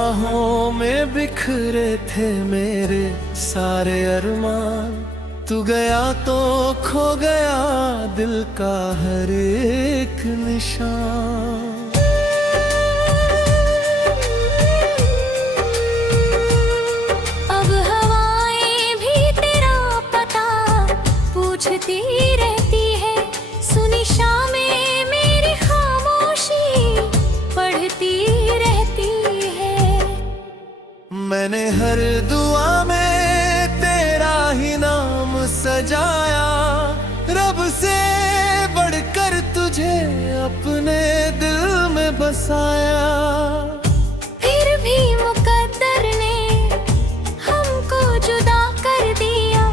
बाहों में बिखरे थे मेरे सारे अरमान, तू गया तो खो गया दिल का हर एक निशान। अब हवाएं भी तेरा पता पूछती रहती है, सुनी शामें मेरी खामोशी पढ़ती रहती है। मैंने हर दुआ में तेरा ही नाम सजाया, रब से बढ़कर तुझे अपने दिल में बसाया। फिर भी मुकद्दर ने हमको जुदा कर दिया,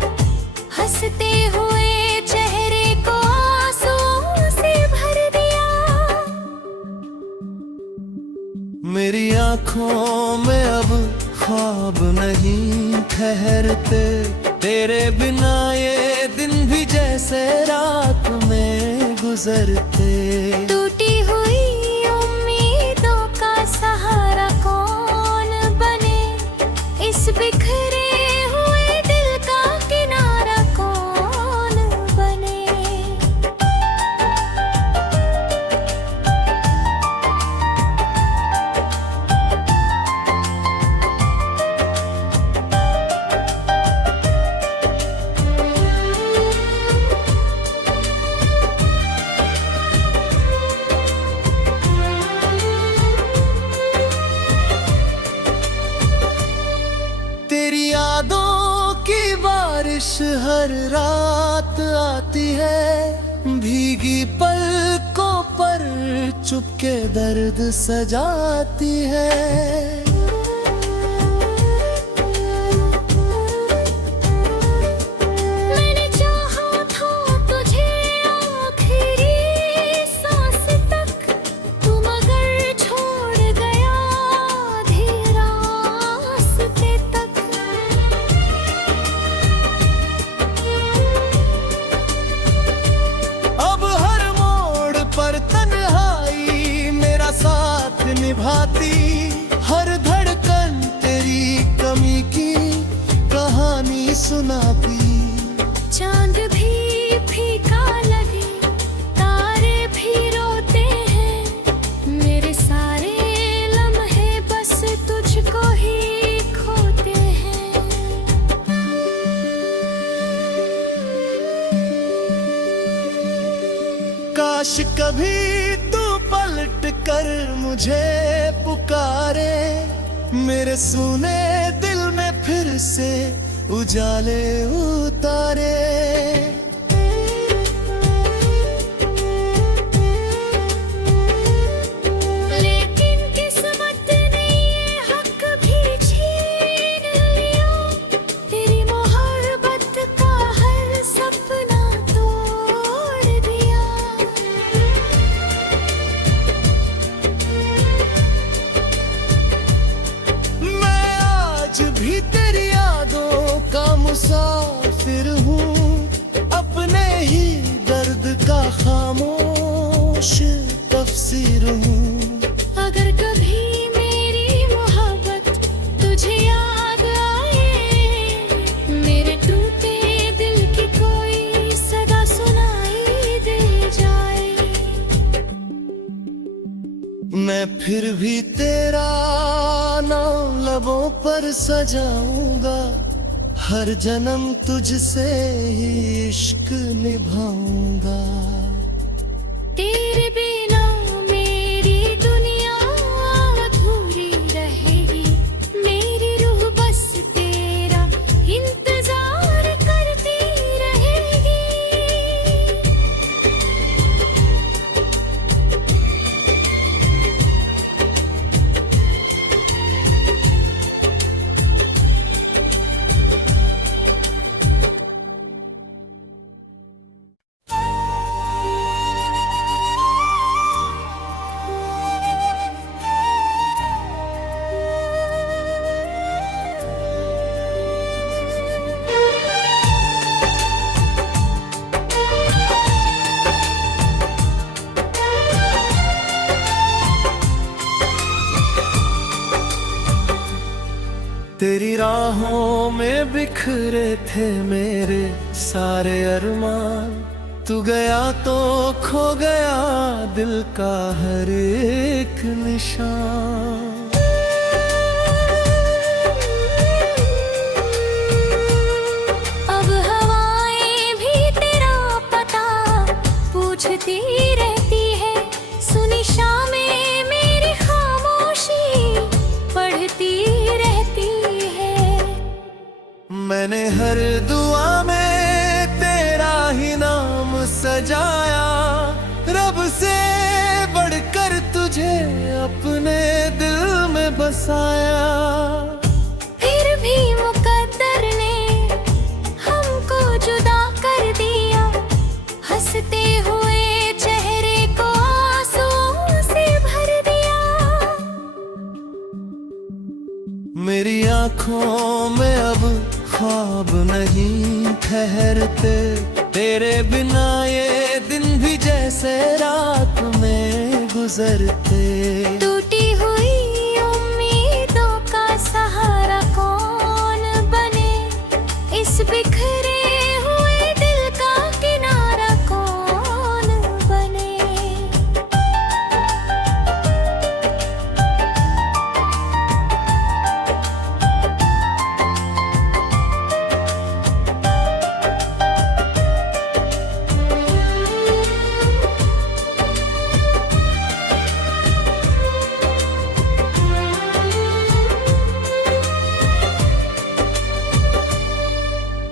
हंसते हुए चेहरे को आंसुओं से भर दिया। मेरी आँखों में अब ख्वाब नहीं ठहरते, तेरे बिना ये दिन भी जैसे रात में गुजरते। टूटी हुई उम्मीदों का सहारा कौन बने, इस बिखरे हुए दिल का किनारा कौन बने। तेरी यादों की बारिश हर रात आती है, भीगी पलकों पर चुपके दर्द सजाती है। मैंने चाहा था तुझे आखिरी सांस तक, तू मगर छोड़ गया आधे रास्ते तक। अब हर मोड़ पर तन्हाई मेरा साथ निभाती, हर धड़कन तेरी कमी की कहानी सुनाती। चांद भी फीका लगे, तारे भी रोते हैं, मेरे सारे लम्हे बस तुझको ही खोते हैं। काश कभी तू पलट कर मुझे पुकारे, मेरे सूने दिल में फिर से उजाले उतारे। लेकिन किस्मत ने ये हक भी छीन लिया, तेरी मोहब्बत का हर सपना तोड़ दिया। मैं आज भी तेरी यादों का मुसाफिर हूँ, अपने ही दर्द का खामोश तफसीर हूँ। अगर कभी मेरी मोहब्बत तुझे याद आए, मेरे टूटे दिल की कोई सदा सुनाई दे जाए। मैं फिर भी तेरा नाम लबों पर सजाऊंगा, हर जन्म तुझसे ही इश्क निभाऊंगा। तेरे बिना मेरी दुनिया अधूरी रहेगी, मेरी रूह बस तेरा इंतजार करती रहेगी। में बिखरे थे मेरे सारे अरमान, तू गया तो खो गया दिल का हर एक निशान। अब हवाएं भी तेरा पता पूछती रहती है, सुनी शामें मेरी खामोशी पढ़ती रहती है। मैंने हर दुआ में तेरा ही नाम सजाया, रब से बढ़कर तुझे अपने दिल में बसाया। फिर भी मुकद्दर ने हमको जुदा कर दिया, हंसते हुए चेहरे को आंसुओं से भर दिया। मेरी आंखों में अब ख्वाब नहीं ठहरते, तेरे बिना ये दिन भी जैसे रात में गुजरते। टूटी हुई उम्मीदों का सहारा कौन बने, इस बिखरे हुए दिल का किनारा कौन बने।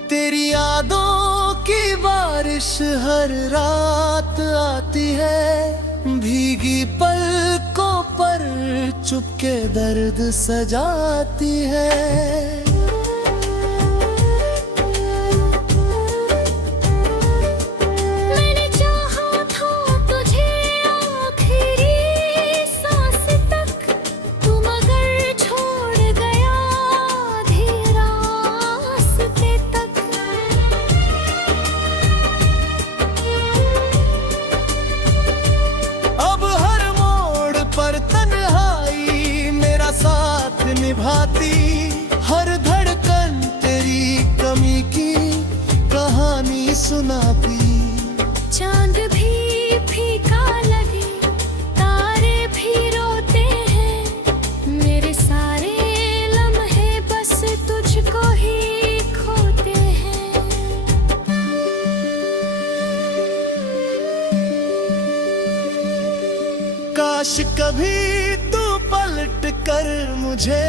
तेरी यादों की बारिश हर रात आती है, भीगी पलकों पर चुपके दर्द सजाती है। मैंने चाहा था तुझे आखिरी सांस तक, तू मगर छोड़ गया आधे रास्ते तक। अब हर मोड़ पर तन्हाई मेरा साथ निभाती, हर धड़कन तेरी कमी की कहानी सुनाती। चांद भी फीका लगे, तारे भी रोते हैं, मेरे सारे लम्हे बस तुझको ही खोते हैं। काश कभी तू पलट कर मुझे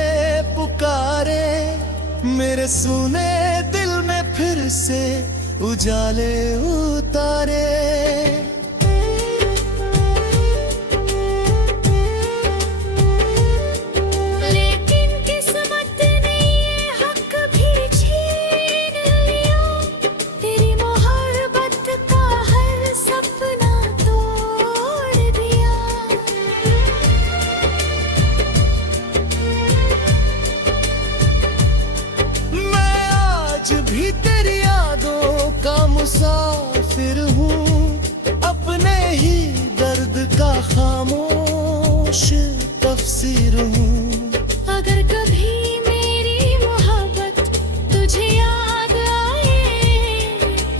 पुकारे, मेरे सूने दिल में फिर से उजाले उतारे। लेकिन किस्मत ने ये हक भी छीन लिया, तेरी मोहब्बत का हर सपना तोड़ दिया। मैं आज भी तेरी यादों का मुसाफिर हूँ, अपने ही दर्द का खामोश तफसीर हूँ। अगर कभी मेरी मोहब्बत तुझे याद आए,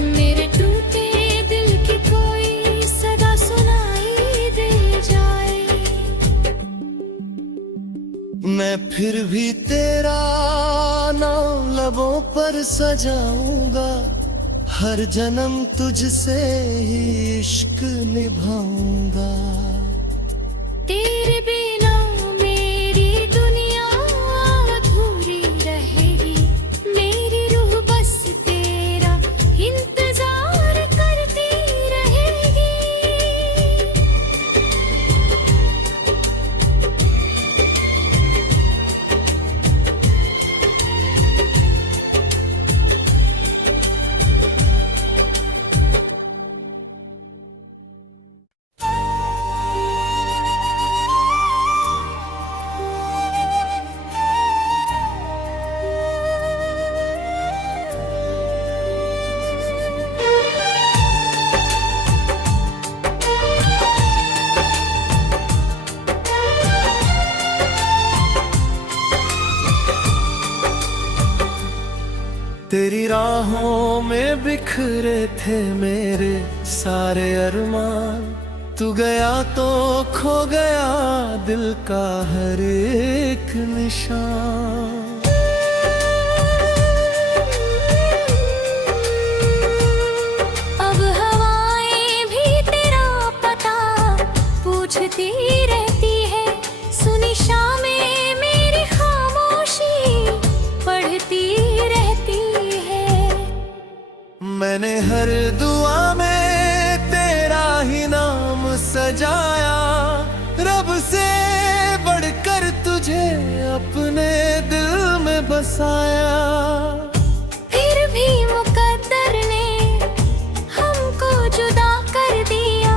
मेरे टूटे दिल की कोई सदा सुनाई दे जाए। मैं फिर भी तेरा नाम लबों पर सजाऊंगा, हर जन्म तुझसे ही इश्क निभाऊंगा। तेरे बिना मेरी दुनिया अधूरी रहेगी, मेरी रूह बस तेरा इंतजार करती रहेगी। राहों में बिखरे थे मेरे सारे अरमान, तू गया तो खो गया दिल का हर एक निशान। अब हवाएं भी तेरा पता पूछती रहती है, सुनी शामें मेरी खामोशी पढ़ती रहती है। मैंने हर दुआ में तेरा ही नाम सजाया, रब से बढ़कर तुझे अपने दिल में बसाया। फिर भी मुकद्दर ने हमको जुदा कर दिया,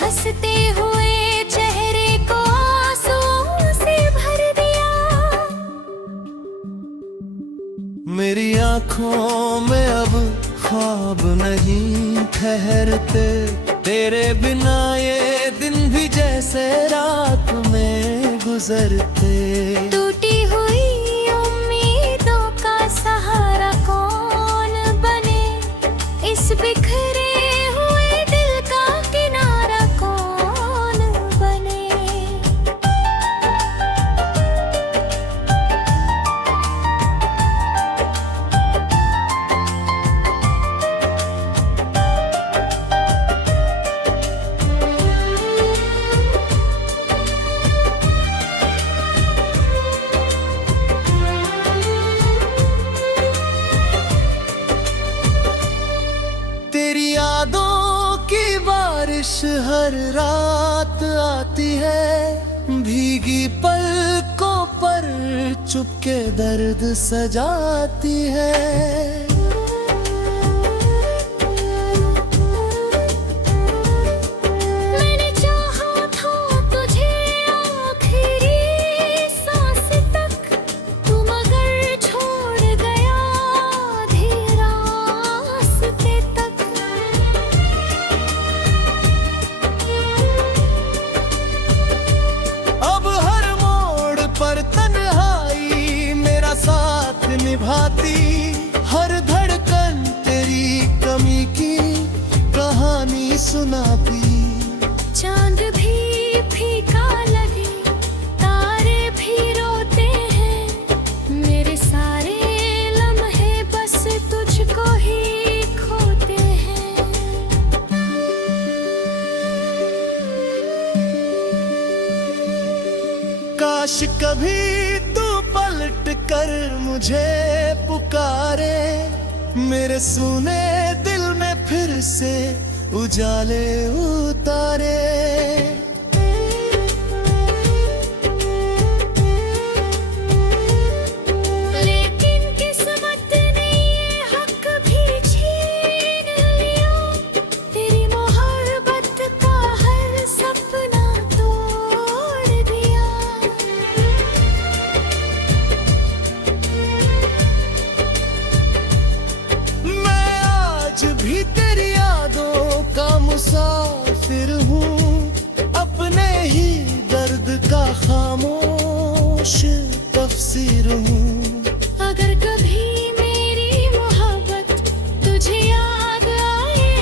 हंसते हुए चेहरे को आंसुओं से भर दिया। मेरी आंखों में अब ख्वाब नहीं ठहरते, तेरे बिना ये दिन भी जैसे रात में गुजरते। टूटी हुई उम्मीदों का सहारा कौन बने, इस बिखरे हुए दिल का किनारा कौन बने। तेरी यादों की बारिश हर रात आती है, भीगी पलकों पर चुपके दर्द सजाती है। मैंने चाहा था तुझे आखिरी सांस तक, तू मगर छोड़ गया आधे रास्ते तक। अब हर मोड़ पर तन्हाई मेरा साथ निभाती, हर धड़कन तेरी कमी की कहानी सुनाती। चांद भी फीका लगे, तारे भी रोते हैं, मेरे सारे लम्हे बस तुझको ही खोते हैं। काश कभी तू पलट कर मुझे पुकारे, मेरे सूने दिल में फिर से उजाले उतारे। लेकिन किस्मत ने ये हक भी छीन लिया, तेरी मोहब्बत का हर सपना तोड़ दिया। मैं आज भी तेरी यादों का मुसाफिर हूँ, अपने ही दर्द का खामोश तफसीर हूँ। अगर कभी मेरी मोहब्बत तुझे याद आए,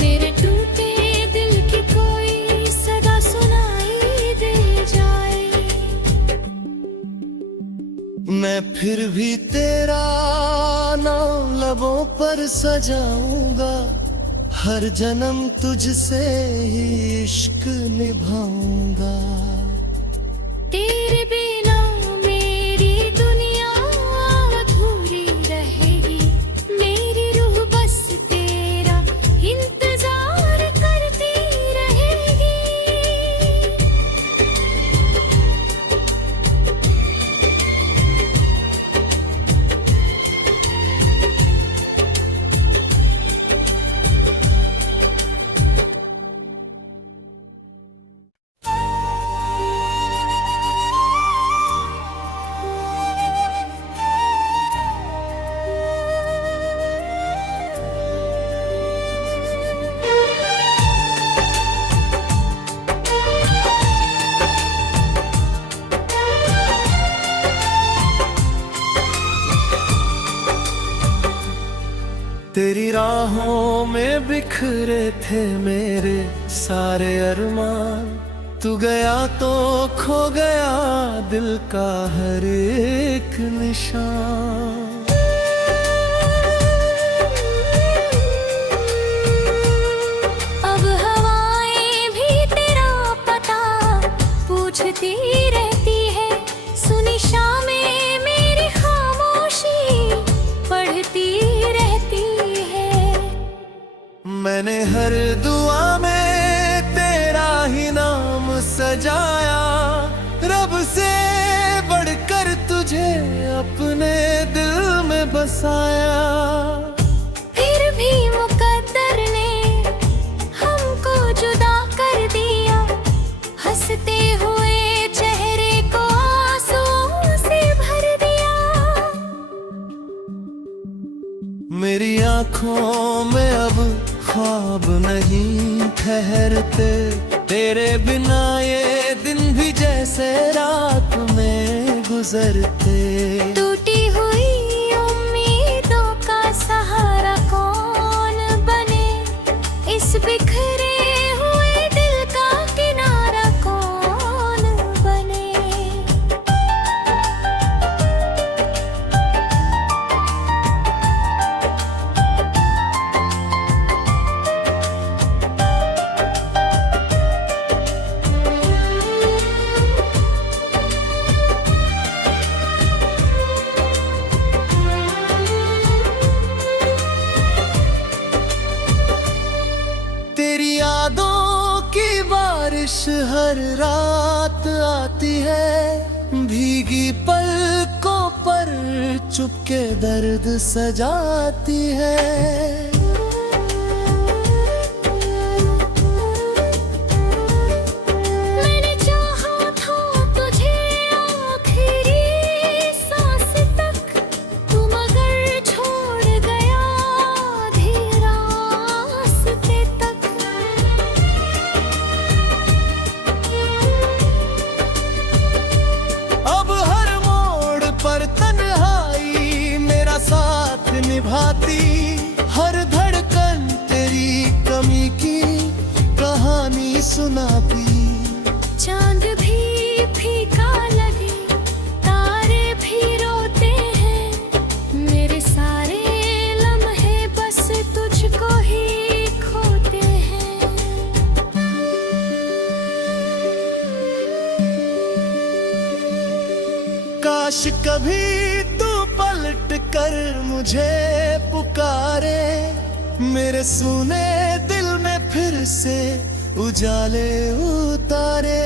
मेरे टूटे दिल की कोई सदा सुनाई दे जाए। मैं फिर भी तेरा नाम लबों पर सजाऊंगा, हर जन्म तुझसे ही इश्क निभाऊंगा। तेरे बिना मेरी दुनिया अधूरी रहेगी, मेरी रूह बस तेरा इंतजार करती रहेगी। तेरी राहों में बिखरे थे मेरे सारे अरमान, तू गया तो खो गया दिल का हर एक निशान। अब हवाएं भी तेरा पता पूछती रहती है, सुनी शामें मेरी खामोशी पढ़ती रहती है। मैंने हर दुआ में तेरा ही नाम सजाया, रब से बढ़कर तुझे अपने दिल में बसाया। फिर भी मुकद्दर ने हमको जुदा कर दिया, हंसते हुए चेहरे को आंसुओं से भर दिया। मेरी आंखों में अब ख्वाब नहीं ठहरते, तेरे बिना ये दिन भी जैसे रात में गुजरते। टूटी हुई उम्मीदों का सहारा कौन बने, इस बिखरे हुए दिल का किनारा कौन बने। तेरी यादों की बारिश हर रात आती है, भीगी पलकों पर चुपके दर्द सजाती है। मैंने चाहा था तुझे आखिरी सांस तक, तू मगर छोड़ गया आधे रास्ते तक। अब हर मोड़ पर तन्हाई मेरा साथ निभाती, हर धड़कन तेरी कमी की कहानी सुनाती। चांद भी फीका लगे, तारे भी रोते हैं, मेरे सारे लम्हे बस तुझको ही खोते हैं। काश कभी तू पलट कर मुझे पुकारे, मेरे सूने दिल में फिर से उजाले उतारे।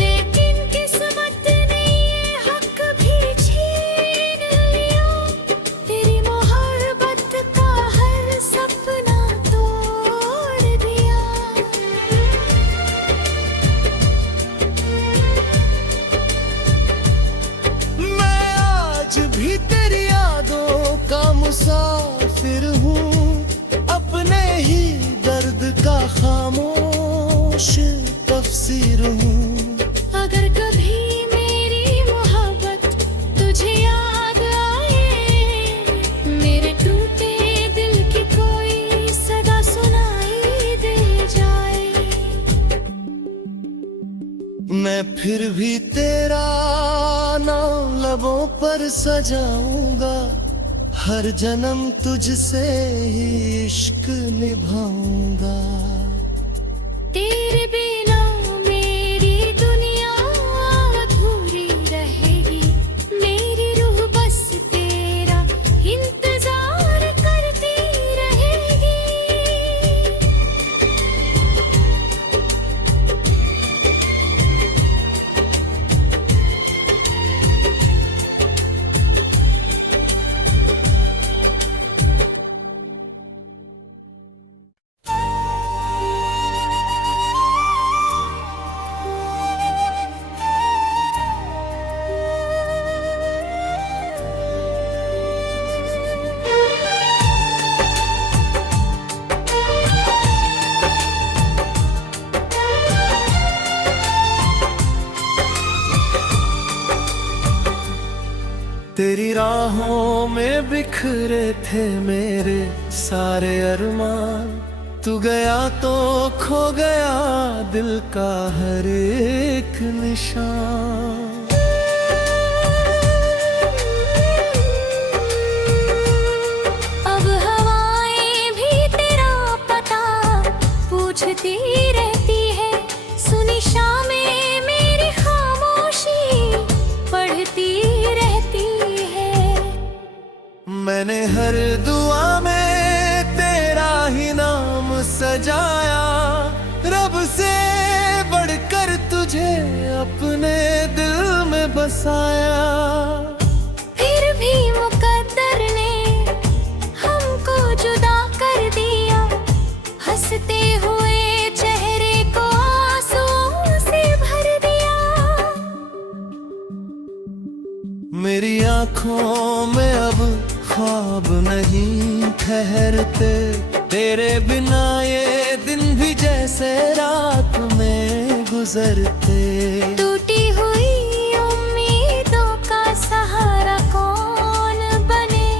लेकिन किस्मत ने ये हक भी छीन लिया, तेरी मोहब्बत का हर सपना तोड़ दिया। मैं आज भी तेरी यादों का मुसाफिर हूँ, अपने ही दर्द का खामोश तफसीर हूँ। अगर कभी मेरी मोहब्बत तुझे याद आए, मेरे टूटे दिल की कोई सदा सुनाई दे जाए। मैं फिर भी तेरा नाम लबों पर सजाऊंगा, हर जन्म तुझसे ही इश्क निभाऊंगा। तेरे बिना मेरी दुनिया अधूरी रहेगी, मेरी रूह बस तेरा इंतजार करती रहेगी। तेरी राहों में बिखरे थे मेरे सारे अरमान, तू गया तो खो गया दिल का हर एक निशान। अब हवाएं भी तेरा पता पूछती रहती है, सुनी शामें मेरी खामोशी पढ़ती रहती है। मैंने हर दुआ में तेरा ही नाम सजाया, रब से बढ़कर तुझे अपने दिल में बसाया। फिर भी मुकद्दर ने हमको जुदा कर दिया, हंसते हुए चेहरे को आंसुओं से भर दिया। मेरी आंखों में अब ख्वाब नहीं ठहरते, तेरे बिना ये दिन भी जैसे रात में गुजरते। टूटी हुई उम्मीदों का सहारा कौन बने,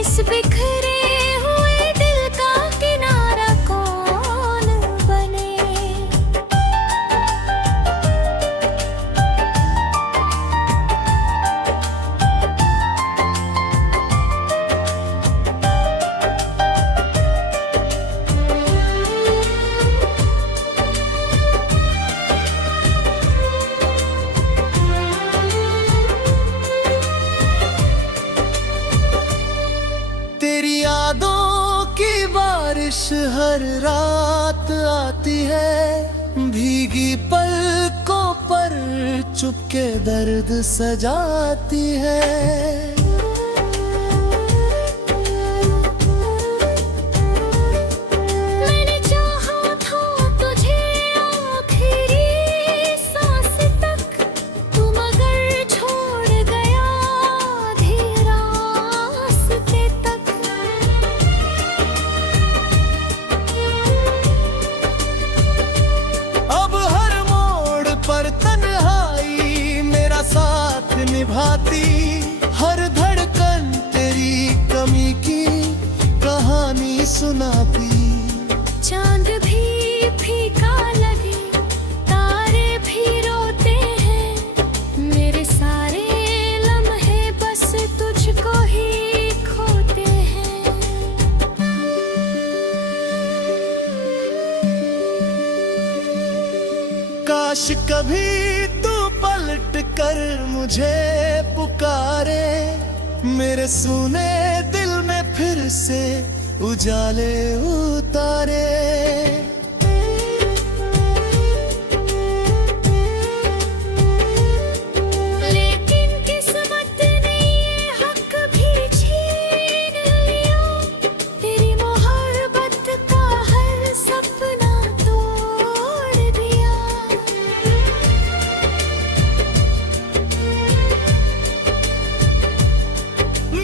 इस बिखरे हुए दिल का किनारा कौन बने। तेरी यादों की बारिश हर रात आती है, भीगी पलकों पर चुपके दर्द सजाती है। मैंने चाहा था तुझे आखिरी सांस तक, तू मगर छोड़ गया आधे रास्ते तक। अब हर मोड़ पर तन्हाई मेरा साथ निभाती, हर धड़कन तेरी कमी की कहानी सुनाती। चांद भी फीका लगे, तारे भी रोते हैं, मेरे सारे लम्हे बस तुझको ही खोते हैं। काश कभी तू पलट कर मुझे पुकारे, मेरे सुने दिल में फिर से उजाले उतारे। लेकिन किस्मत ने ये हक भी छीन लिया, तेरी मोहब्बत का हर सपना तोड़ दिया।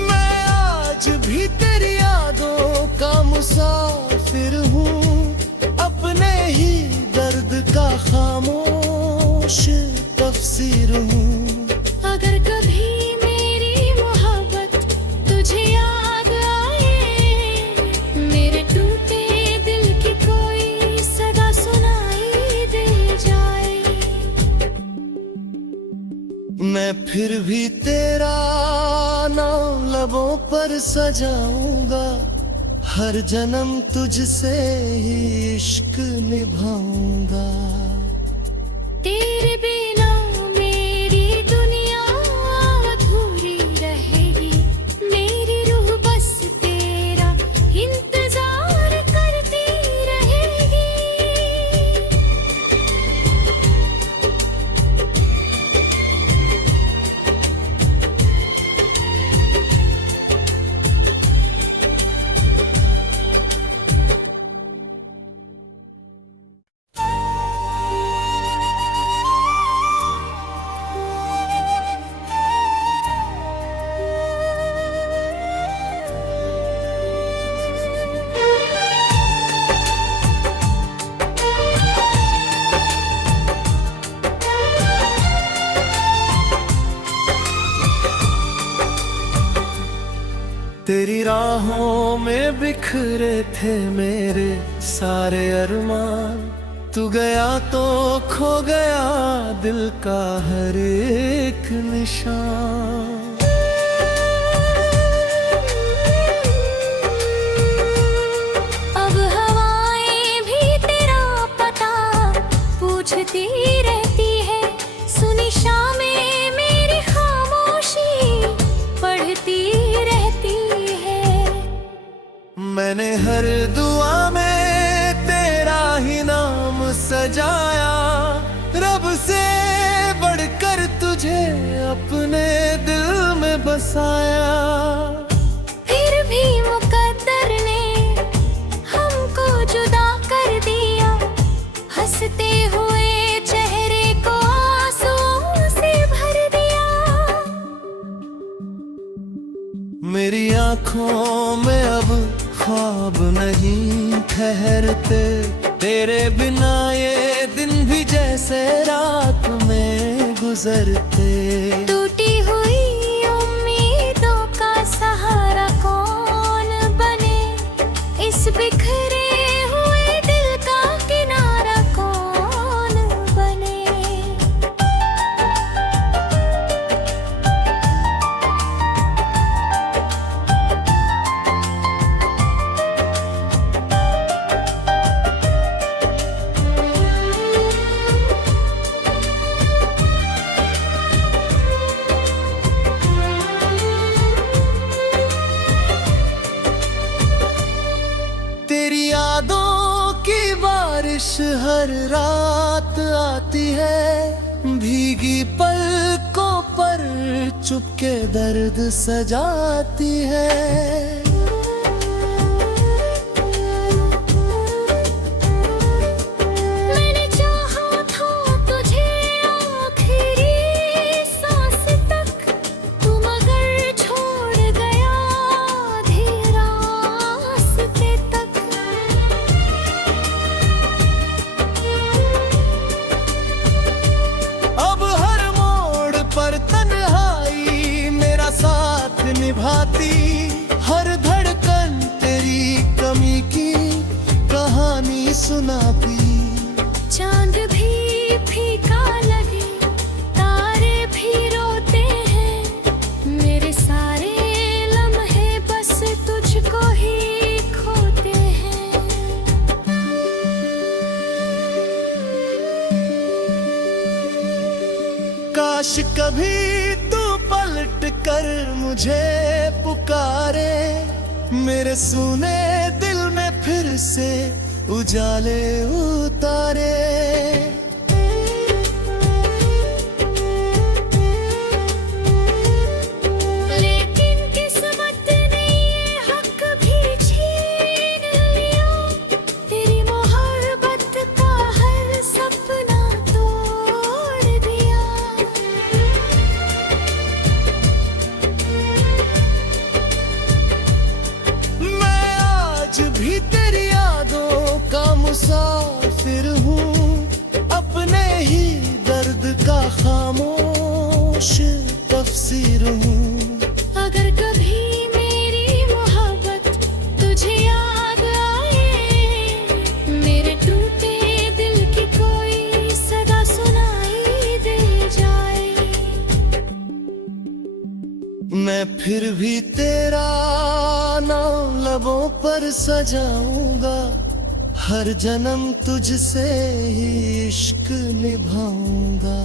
मैं आज भी तेरी यादों का मुसाफिर हूँ, अपने ही दर्द का खामोश तफसीर हूँ। अगर कभी मेरी मोहब्बत तुझे याद आए, मेरे टूटे दिल की कोई सदा सुनाई दे जाए। मैं फिर भी तेरा नाम लबों पर सजाऊंगा, हर जन्म तुझसे ही इश्क निभाऊंगा। तेरे बिना मेरी दुनिया अधूरी रहेगी, मेरी रूह बस तेरा इंतजार करती रहेगी। तेरी राहों में बिखरे थे मेरे सारे अरमान, तू गया तो खो गया दिल का हर एक निशान। अब हवाएं भी तेरा पता पूछती रहती है, सुनी शामें मेरी खामोशी पढ़ती रहती है। मैंने हर दुआ में तेरा ही नाम सजाया, रब से बढ़कर तुझे अपने दिल में बसाया। फिर भी मुकद्दर ने हमको जुदा कर दिया, हंसते हुए चेहरे को आंसुओं से भर दिया। मेरी आंखों में अब ख्वाब नहीं ठहरते, तेरे बिना ये दिन भी जैसे रात में गुजरते। टूटी हुई उम्मीदों का सहारा कौन बने, इस बिखरे हुए दिल का किनारा कौन बने। तेरी यादों की बारिश हर रात आती है, भीगी पलकों पर चुपके दर्द सजाती है। मैंने चाहा था तुझे आखिरी सांस तक, तू मगर छोड़ गया आधे रास्ते तक। अब हर मोड़ पर तन्हाई मेरा साथ निभाती, हर धड़कन तेरी कमी की कहानी सुनाती। चांद भी फीका लगे, तारे भी रोते हैं, मेरे सारे लम्हे बस तुझको ही खोते हैं। काश कभी तू पलट कर मुझे पुकारे, मेरे सूने दिल में फिर से उजाले उतारे। लेकिन किस्मत ने ये हक भी छीन लिया, तेरी मोहब्बत का हर सपना तोड़ दिया। मैं आज भी तेरी यादों का मुसाफिर हूँ, अपने ही दर्द का खामोश तफसीर हूँ। अगर कभी मेरी मोहब्बत तुझे याद आए, मेरे टूटे दिल की कोई सदा सुनाई दे जाए। मैं फिर भी तेरा नाम लबों पर सजाऊंगा, हर जन्म तुझसे ही इश्क निभाऊंगा।